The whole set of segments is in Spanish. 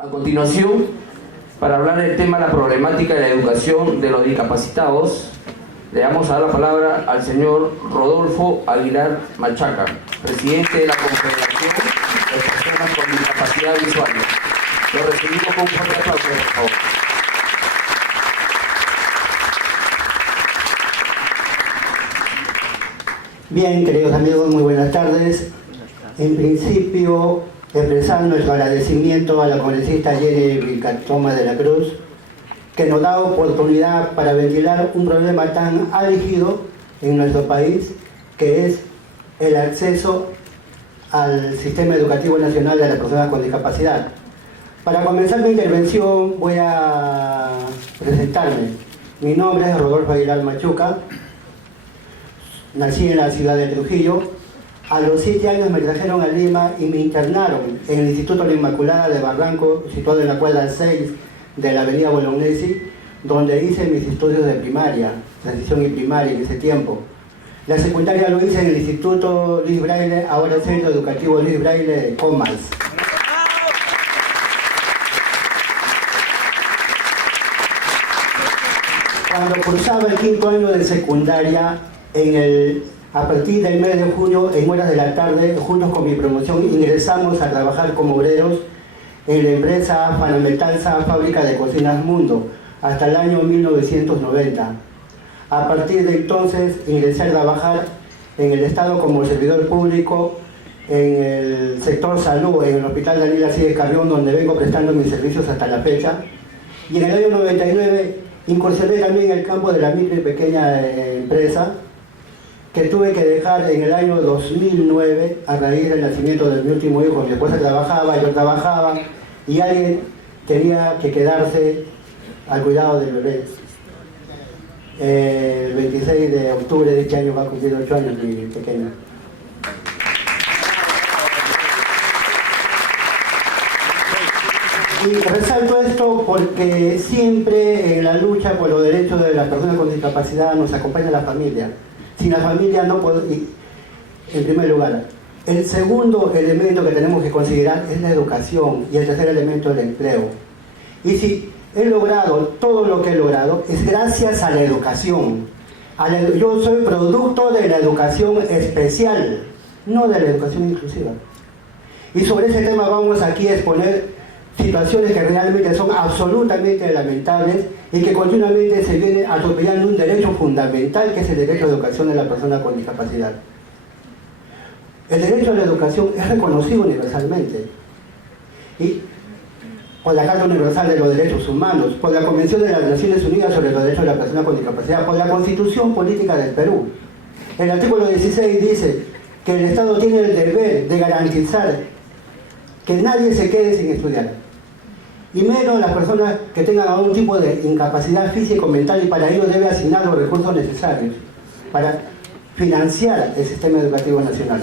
A continuación, para hablar del tema de la problemática de la educación de los discapacitados, le vamos a dar la palabra al señor Rodolfo Aguilar Machaca, presidente de la Confederación de Personas con Discapacidad Visual. Lo recibimos con un fuerte aplauso, por favor. Bien, queridos amigos, muy buenas tardes. En principio, expresar nuestro agradecimiento a la congresista Jenny Vilcatoma de la Cruz, que nos da oportunidad para ventilar un problema tan álgido en nuestro país, que es el acceso al sistema educativo nacional de las personas con discapacidad. Para comenzar mi intervención voy a presentarme. Mi nombre es Rodolfo Aguilar Machuca. Nací en la ciudad de Trujillo. A los 7 años me trajeron a Lima y me internaron en el Instituto La Inmaculada de Barranco, situado en la cuadra 6 de la avenida Bolognesi, donde hice mis estudios de primaria, transición y primaria en ese tiempo. La secundaria lo hice en el Instituto Luis Braille, ahora el Centro Educativo Luis Braille de Comas. Cuando cursaba el 5º año de secundaria, a partir del mes de junio, en horas de la tarde, juntos con mi promoción, ingresamos a trabajar como obreros en la empresa Fanametalsa, Fábrica de Cocinas Mundo, hasta el año 1990. A partir de entonces, ingresé a trabajar en el Estado como servidor público, en el sector salud, en el Hospital Daniel Alcides Carrión, donde vengo prestando mis servicios hasta la fecha. Y en el año 99, incursioné también en el campo de la micro y pequeña empresa, que tuve que dejar en el año 2009 a raíz del nacimiento de mi último hijo. Mi esposa trabajaba, yo trabajaba y alguien tenía que quedarse al cuidado del bebé. El 26 de octubre de este año va a cumplir 8 años mi pequeña. Y resalto esto porque siempre en la lucha por los derechos de las personas con discapacidad nos acompaña la familia. Sin la familia no puedo, en primer lugar. El segundo elemento que tenemos que considerar es la educación y el tercer elemento el empleo. Y si he logrado todo lo que he logrado es gracias a la educación. Yo soy producto de la educación especial, no de la educación inclusiva. Y sobre ese tema vamos aquí a exponer situaciones que realmente son absolutamente lamentables y que continuamente se viene atropellando un derecho fundamental, que es el derecho a la educación de la persona con discapacidad. El derecho a la educación es reconocido universalmente, y por la Carta Universal de los Derechos Humanos, por la Convención de las Naciones Unidas sobre los Derechos de la Persona con Discapacidad, por la Constitución Política del Perú. El artículo 16 dice que el Estado tiene el deber de garantizar que nadie se quede sin estudiar, y menos las personas que tengan algún tipo de incapacidad física o mental, y para ello debe asignar los recursos necesarios para financiar el sistema educativo nacional.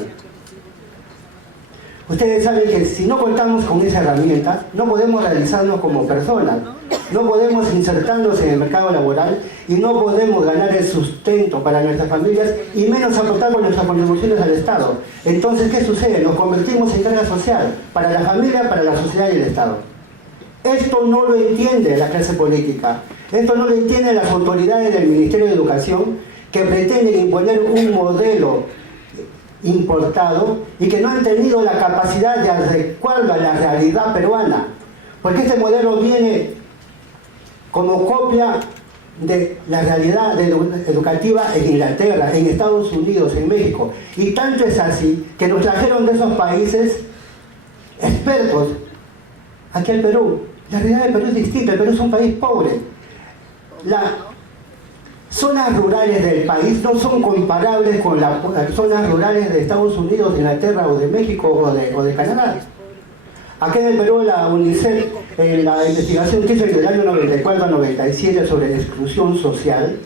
Ustedes saben que si no contamos con esa herramienta, no podemos realizarnos como personas, no podemos insertarnos en el mercado laboral y no podemos ganar el sustento para nuestras familias y menos aportar con nuestras contribuciones al Estado. Entonces, ¿qué sucede? Nos convertimos en carga social para la familia, para la sociedad y el Estado. Esto no lo entiende la clase política, esto no lo entienden las autoridades del Ministerio de Educación, que pretenden imponer un modelo importado y que no han tenido la capacidad de adecuarlo a la realidad peruana, porque este modelo viene como copia de la realidad educativa en Inglaterra, en Estados Unidos, en México, y tanto es así que nos trajeron de esos países expertos aquí al Perú. La realidad del Perú es distinta, el Perú es un país pobre. Las zonas rurales del país no son comparables con las zonas rurales de Estados Unidos, de Inglaterra o de México o de Canadá. Aquí en el Perú, la UNICEF, en la investigación que hizo en el año 94-97 sobre la exclusión social,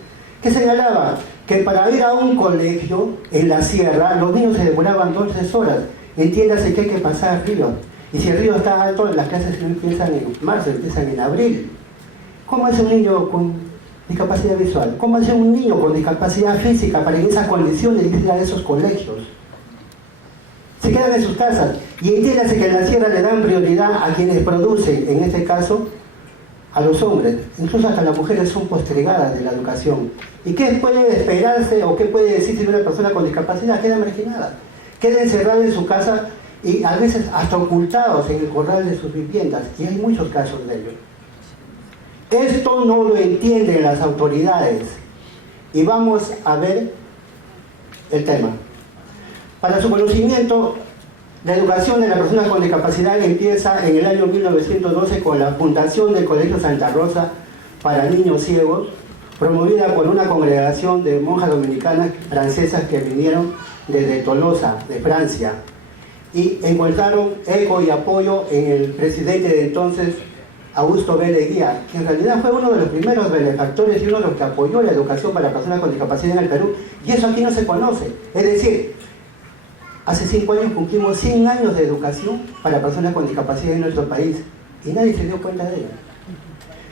que señalaba que para ir a un colegio en la sierra, los niños se demoraban 2 o 3 horas. Entiéndase que hay que pasar río. Y si el río está alto, las clases no empiezan en marzo, empiezan en abril. ¿Cómo hace un niño con discapacidad visual? ¿Cómo hace un niño con discapacidad física para en esas condiciones ir a esos colegios? Se quedan en sus casas. Y entiéndase que en la sierra le dan prioridad a quienes producen, en este caso, a los hombres. Incluso hasta las mujeres son postergadas de la educación. ¿Y qué puede esperarse o qué puede decirse de una persona con discapacidad? Queda marginada, queda encerrada en su casa y a veces hasta ocultados en el corral de sus viviendas. Y hay muchos casos de ello. Esto no lo entienden las autoridades. Y vamos a ver el tema. Para su conocimiento, la educación de las personas con discapacidad empieza en el año 1912 con la fundación del Colegio Santa Rosa para niños ciegos, promovida por una congregación de monjas dominicanas francesas que vinieron desde Tolosa, de Francia, y encontraron eco y apoyo en el presidente de entonces, Augusto B. Leguía, que en realidad fue uno de los primeros benefactores y uno de los que apoyó la educación para personas con discapacidad en el Perú, y eso aquí no se conoce. Es decir, hace 5 años cumplimos 100 años de educación para personas con discapacidad en nuestro país, y nadie se dio cuenta de ello.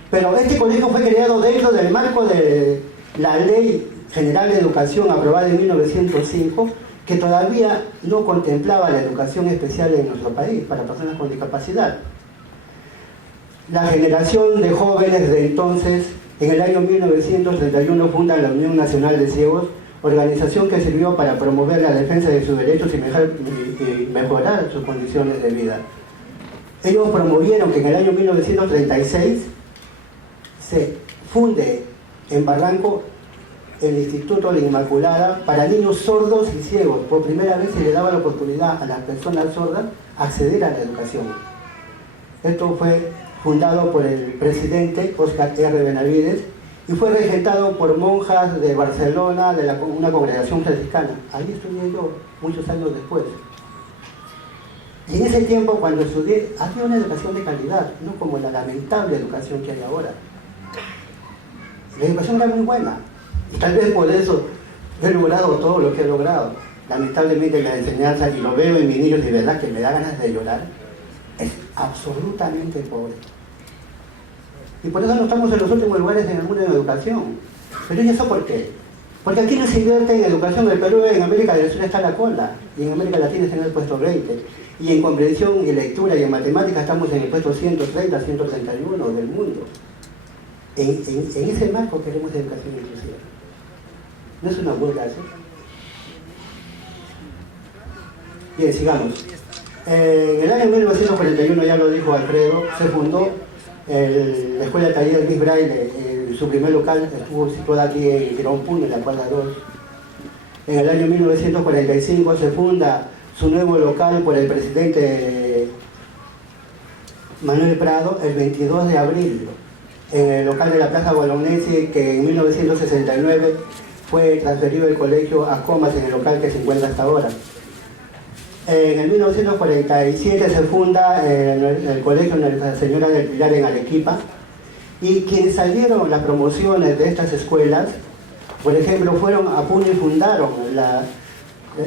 Pero este colegio fue creado dentro del marco de la Ley General de Educación aprobada en 1905, que todavía no contemplaba la educación especial en nuestro país para personas con discapacidad. La generación de jóvenes de entonces, en el año 1931, funda la Unión Nacional de Ciegos, organización que sirvió para promover la defensa de sus derechos y mejorar sus condiciones de vida. Ellos promovieron que en el año 1936 se funde en Barranco el Instituto de la Inmaculada para niños sordos y ciegos. Por primera vez se le daba la oportunidad a las personas sordas acceder a la educación. Esto fue fundado por el presidente Óscar R. Benavides y fue regentado por monjas de Barcelona, de una congregación franciscana. Ahí estudié yo muchos años después. Y en ese tiempo, cuando estudié, había una educación de calidad, no como la lamentable educación que hay ahora. La educación era muy buena, y tal vez por eso he logrado todo lo que he logrado. Lamentablemente la enseñanza, y lo veo en mis niños, de verdad que me da ganas de llorar, es absolutamente pobre. Y por eso no estamos en los últimos lugares en el mundo de la educación. Pero ¿y eso por qué? Porque aquí no se invierte en educación. El Perú en América del Sur está en la cola, y en América Latina está en el puesto 20. Y en comprensión y lectura y en matemáticas estamos en el puesto 130, 131 del mundo. En ese marco queremos educación inclusiva. ¿No es una burla eso? Bien, sigamos. En el año 1941, ya lo dijo Alfredo, se fundó la Escuela de Taller Luis Braille. Su primer local estuvo situado aquí en Girón Puno, en la cuadra 2. En el año 1945 se funda su nuevo local por el presidente Manuel Prado el 22 de abril, en el local de la Plaza Bolognesi, que en 1969 fue transferido el colegio a Comas, en el local que se encuentra hasta ahora. En el 1947 se funda el colegio Nuestra Señora del Pilar en Arequipa, y quienes salieron las promociones de estas escuelas, por ejemplo, fueron a Puno y fundaron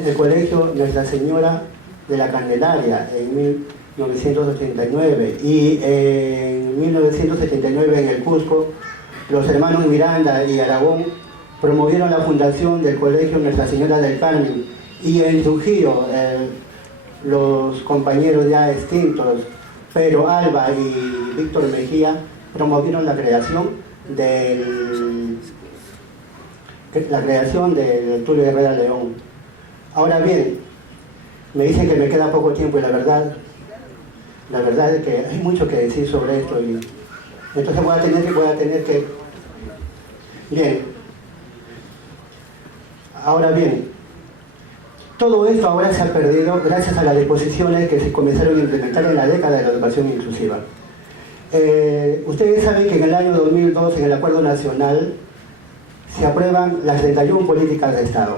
el colegio Nuestra Señora de la Candelaria en 1989, y en 1979 en el Cusco los hermanos Miranda y Aragón promovieron la fundación del colegio Nuestra Señora del Carmen, y en Trujillo los compañeros ya extintos Pedro Alba y Víctor Mejía promovieron la creación del Tulio Herrera León. Ahora bien, me dicen que me queda poco tiempo, y la verdad es que hay mucho que decir sobre esto, y entonces voy a tener que... Bien. Ahora bien, todo esto ahora se ha perdido gracias a las disposiciones que se comenzaron a implementar en la década de la educación inclusiva. Ustedes saben que en el año 2002, en el Acuerdo Nacional, se aprueban las 31 políticas de Estado,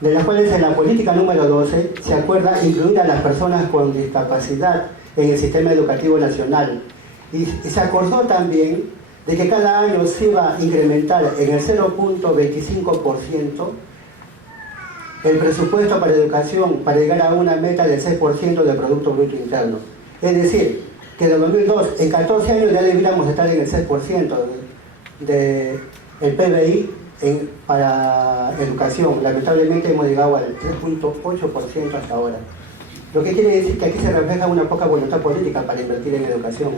de las cuales en la política número 12 se acuerda incluir a las personas con discapacidad en el sistema educativo nacional, y se acordó también de que cada año se iba a incrementar en el 0.25% el presupuesto para educación, para llegar a una meta del 6% del Producto Bruto Interno. Es decir, que de 2002, en 14 años ya deberíamos estar en el 6% del PBI para educación. Lamentablemente hemos llegado al 3.8% hasta ahora. lo que quiere decir que aquí se refleja una poca voluntad política para invertir en educación.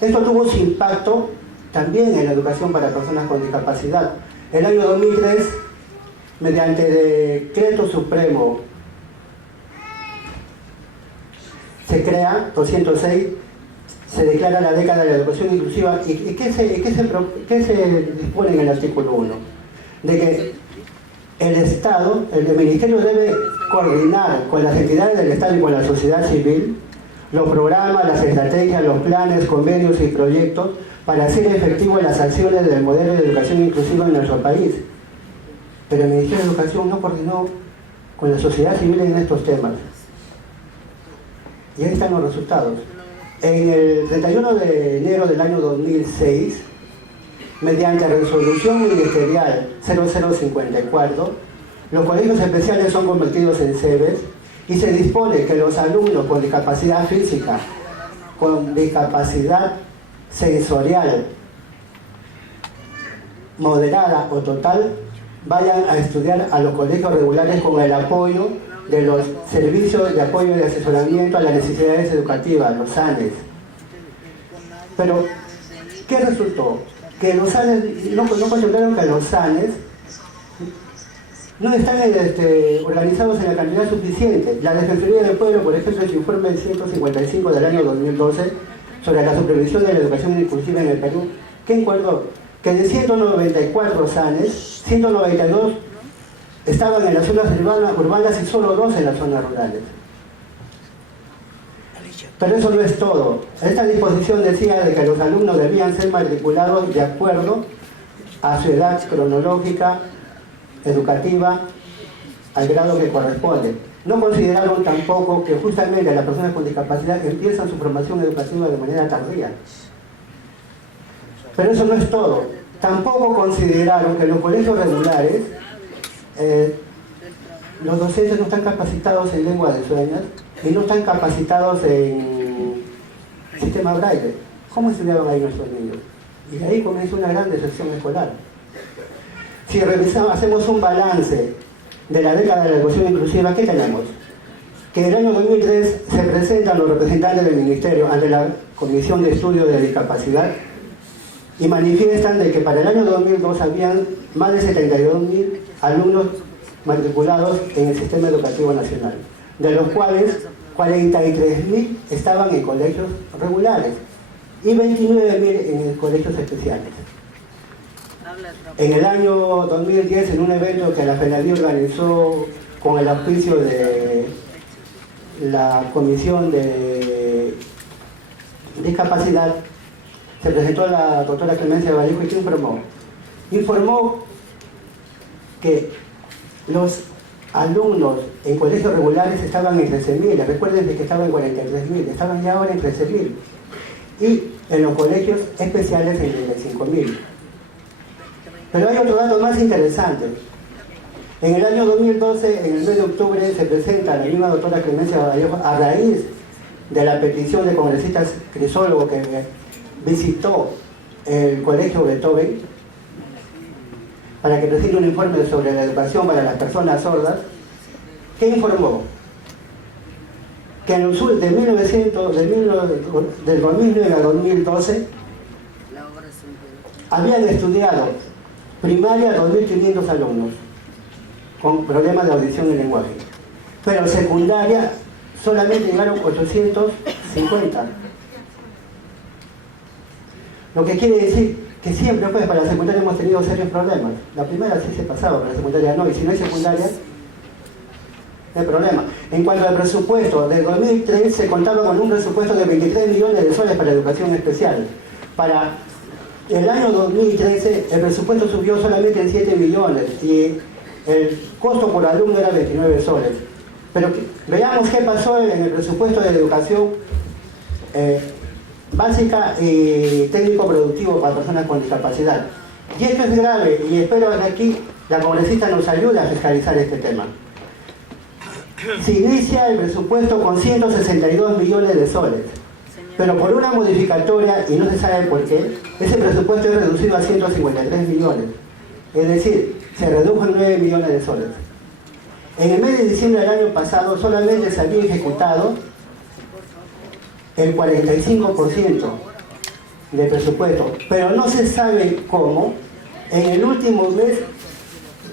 Esto tuvo su impacto también en la educación para personas con discapacidad. El año 2003, mediante decreto supremo, se crea 206, se declara la década de la educación inclusiva. ¿Y qué se dispone en el artículo 1? De que el Estado, el Ministerio debe coordinar con las entidades del Estado y con la sociedad civil los programas, las estrategias, los planes, convenios y proyectos para hacer efectivo las acciones del modelo de educación inclusiva en nuestro país. Pero el Ministerio de Educación no coordinó con la sociedad civil en estos temas. Y ahí están los resultados. En el 31 de enero del año 2006, mediante resolución ministerial 0054, los colegios especiales son convertidos en SEBES y se dispone que los alumnos con discapacidad física, con discapacidad sensorial, moderada o total, vayan a estudiar a los colegios regulares con el apoyo de los servicios de apoyo y de asesoramiento a las necesidades educativas, los SANES. Pero, ¿qué resultó? Que los SANES, no consideraron que los SANES no están organizados en la cantidad suficiente. La Defensoría del Pueblo, por ejemplo, en su informe 155 del año 2012 sobre la supervisión de la educación inclusiva en el Perú, ¿qué encuadró? Que de 194 SANES, 192 estaban en las zonas urbanas y solo 2 en las zonas rurales. Pero eso no es todo. Esta disposición decía de que los alumnos debían ser matriculados de acuerdo a su edad cronológica, educativa, al grado que corresponde. No consideraron tampoco que justamente las personas con discapacidad empiezan su formación educativa de manera tardía. Pero eso no es todo. Tampoco consideraron que los colegios regulares, los docentes no están capacitados en lengua de señas y no están capacitados en sistema braille. ¿Cómo estudiaban ahí nuestros niños? Y de ahí comienza una gran decepción escolar. Si revisamos, hacemos un balance de la década de la educación inclusiva, ¿qué tenemos? Que en el año 2003 se presentan los representantes del Ministerio ante la Comisión de Estudio de Discapacidad y manifiestan de que para el año 2002 habían más de 72.000 alumnos matriculados en el sistema educativo nacional, de los cuales 43.000 estaban en colegios regulares y 29.000 en colegios especiales. En el año 2010, en un evento que la FENADI organizó con el auspicio de la Comisión de Discapacidad, se presentó la doctora Clemencia Vallejo y ¿qué informó? Informó que los alumnos en colegios regulares estaban en 13.000, recuerden que estaban en 43.000, estaban ya ahora en 13.000, y en los colegios especiales en 35.000. Pero hay otro dato más interesante. En el año 2012, en el mes de octubre, se presenta la misma doctora Clemencia Vallejo a raíz de la petición del congresista Crisólogo que visitó el colegio Beethoven para que presente un informe sobre la educación para las personas sordas. ¿Qué informó? Que en los del 2009 a 2012 habían estudiado primaria 2.500 alumnos con problemas de audición y lenguaje, pero secundaria solamente llegaron 850. Lo que quiere decir que siempre pues para la secundaria hemos tenido serios problemas. La primera sí se pasaba, pero la secundaria no, y si no hay secundaria, no hay problema. En cuanto al presupuesto, de 2003 se contaba con un presupuesto de 23 millones de soles para educación especial. Para el año 2013 el presupuesto subió solamente en 7 millones y el costo por alumno era 29 soles. Pero veamos qué pasó en el presupuesto de educación básica y técnico productivo para personas con discapacidad. Y esto es grave y espero que aquí la congresista nos ayude a fiscalizar este tema. Se inicia el presupuesto con 162 millones de soles, pero por una modificatoria, y no se sabe por qué, ese presupuesto es reducido a 153 millones. Es decir, se redujo en 9 millones de soles. En el mes de diciembre del año pasado solamente se había ejecutado el 45% del presupuesto, pero no se sabe cómo en el último mes,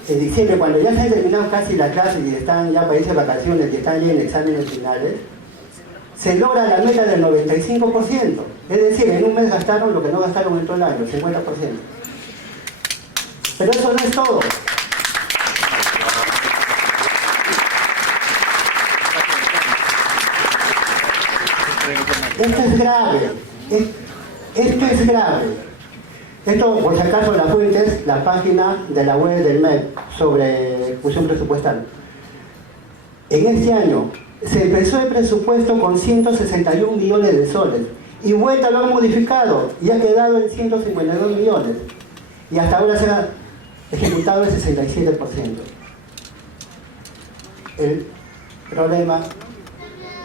en diciembre, cuando ya se han terminado casi las clases y están ya para irse de vacaciones y están ya en exámenes finales, se logra la meta del 95%. Es decir, en un mes gastaron lo que no gastaron en todo el año, el 50%. Pero eso no es todo. Esto es grave. Esto es grave. Esto, por si acaso, la fuente es la página de la web del MEP sobre ejecución presupuestal. En este año se empezó el presupuesto con 161 millones de soles y vuelta lo han modificado y ha quedado en 152 millones. Y hasta ahora se ha ejecutado el 67%. El problema,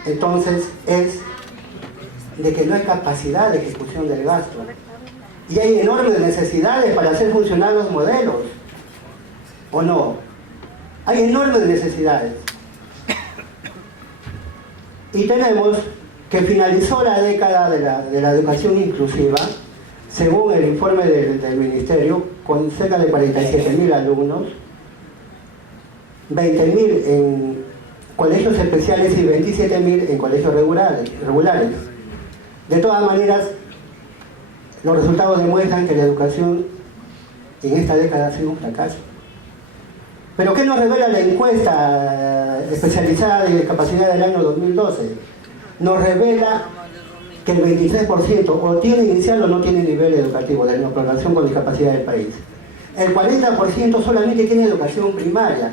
entonces, es de que no hay capacidad de ejecución del gasto. Y hay enormes necesidades para hacer funcionar los modelos. ¿O no? Hay enormes necesidades. Y tenemos que finalizó la década de la educación inclusiva, según el informe del Ministerio, con cerca de 47.000 alumnos, 20.000 en colegios especiales y 27.000 en colegios regulares. De todas maneras, los resultados demuestran que la educación en esta década ha sido un fracaso. ¿Pero qué nos revela la encuesta especializada de discapacidad del año 2012? Nos revela que el 23% o tiene inicial o no tiene nivel educativo de la población con discapacidad del país. El 40% solamente tiene educación primaria.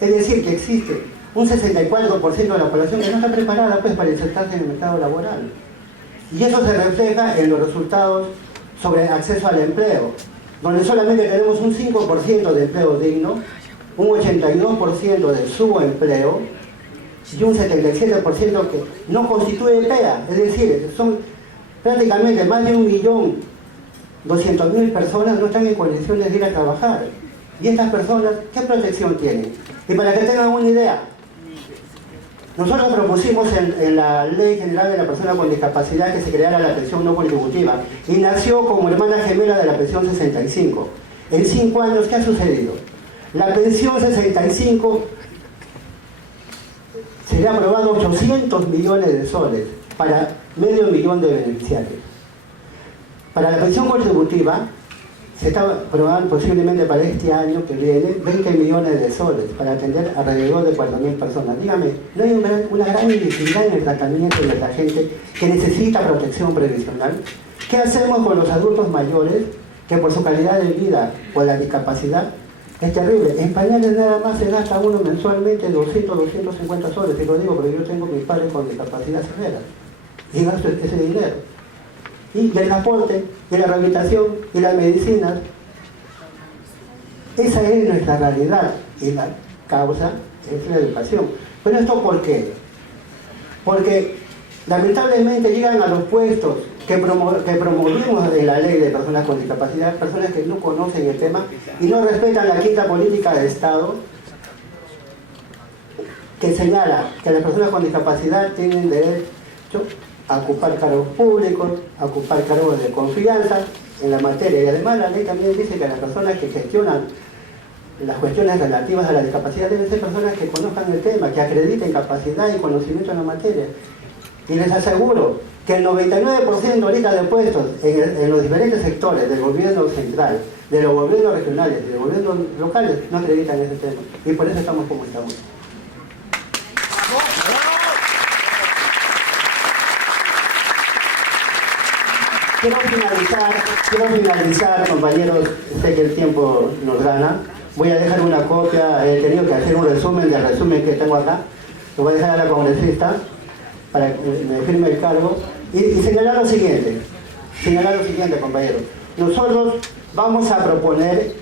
Es decir, que existe un 64% de la población que no está preparada pues, para insertarse en el mercado laboral. Y eso se refleja en los resultados sobre acceso al empleo, donde solamente tenemos un 5% de empleo digno, un 82% de subempleo y un 77% que no constituye PEA. Es decir, son prácticamente más de 1.200.000 personas no están en condiciones de ir a trabajar. Y estas personas, ¿qué protección tienen? Y para que tengan una idea, nosotros propusimos en la Ley General de la Persona con Discapacidad que se creara la pensión no contributiva y nació como hermana gemela de la pensión 65. En 5 años, ¿qué ha sucedido? La pensión 65 se le ha aprobado 800 millones de soles para 500.000 de beneficiarios. Para la pensión contributiva se está aprobando posiblemente para este año que viene 20 millones de soles para atender alrededor de 4.000 personas. Dígame, ¿no hay una gran inequidad en el tratamiento de la gente que necesita protección previsional? ¿Qué hacemos con los adultos mayores que por su calidad de vida o la discapacidad es terrible? En pañales nada más se gasta uno mensualmente 200, 250 soles, y lo digo porque yo tengo mis padres con discapacidad severa y gasto ese dinero. Y el transporte, y la rehabilitación, y las medicinas. Esa es nuestra realidad y la causa es la educación. ¿Pero esto por qué? Porque lamentablemente llegan a los puestos que promovimos en la ley de personas con discapacidad, personas que no conocen el tema y no respetan la quinta política de Estado que señala que las personas con discapacidad tienen derecho a ocupar cargos públicos, a ocupar cargos de confianza en la materia. Y además la ley también dice que las personas que gestionan las cuestiones relativas a la discapacidad deben ser personas que conozcan el tema, que acrediten capacidad y conocimiento en la materia. Y les aseguro que el 99% ahorita de puestos en los diferentes sectores del gobierno central, de los gobiernos regionales y de los gobiernos locales no acreditan ese tema. Y por eso estamos como estamos. Quiero finalizar, compañeros, sé que el tiempo nos gana. Voy a dejar una copia, he tenido que hacer un resumen del resumen que tengo acá. Lo voy a dejar a la congresista para que me firme el cargo. Y señalar lo siguiente, compañeros. Nosotros vamos a proponer,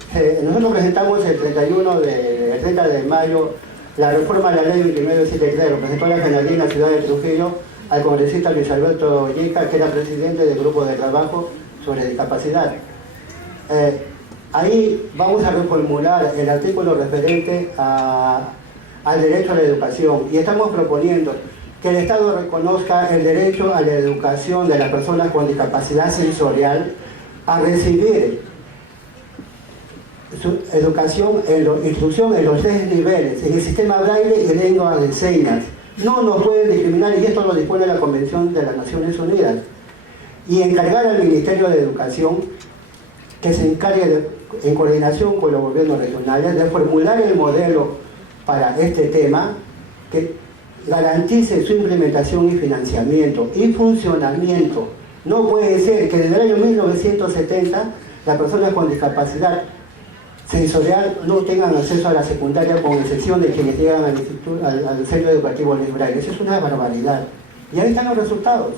nosotros presentamos el 30 de mayo la reforma de la ley 2973, lo presentó la Generalidad Ciudad de Trujillo al congresista Luis Alberto Yica, que era presidente del grupo de trabajo sobre discapacidad. Ahí vamos a reformular el artículo referente a al derecho a la educación y estamos proponiendo que el Estado reconozca el derecho a la educación de las personas con discapacidad sensorial a recibir su educación, instrucción en los 3 niveles, en el sistema braille y lengua de señas. No nos pueden discriminar y esto lo dispone la Convención de las Naciones Unidas. Y encargar al Ministerio de Educación que se encargue en coordinación con los gobiernos regionales de formular el modelo para este tema que garantice su implementación y financiamiento y funcionamiento. No puede ser que desde el año 1970 las personas con discapacidad sensorial no tengan acceso a la secundaria, con excepción de quienes llegan al centro educativo libre. Eso es una barbaridad. Y ahí están los resultados.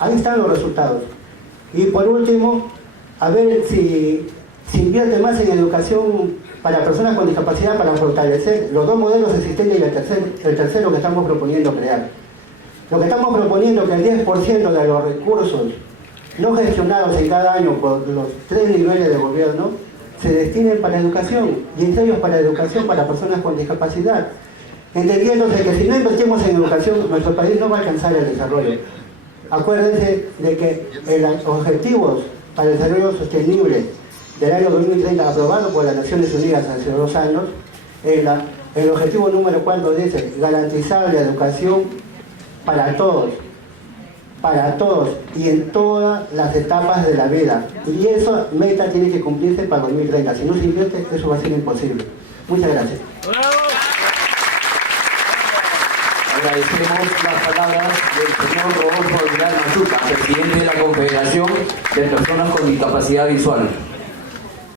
Ahí están los resultados. Y por último, a ver si invierte más en educación para personas con discapacidad para fortalecer los 2 modelos existentes y el tercero que estamos proponiendo crear. Lo que estamos proponiendo es que el 10% de los recursos no gestionados en cada año por los 3 niveles de gobierno se destinen para educación, y entre ellos para educación para personas con discapacidad, entendiéndose que si no invertimos en educación, nuestro país no va a alcanzar el desarrollo. Acuérdense de que los objetivos para el desarrollo sostenible del año 2030, aprobado por las Naciones Unidas hace 2 años, el objetivo número 4 dice garantizar la educación para todos y en todas las etapas de la vida. Y esa meta tiene que cumplirse para 2030. Si no se invierte, eso va a ser imposible. Muchas gracias. Agradecemos las palabras del señor Rodolfo Aguilar Machuca, presidente de la Confederación de Personas con Discapacidad Visual.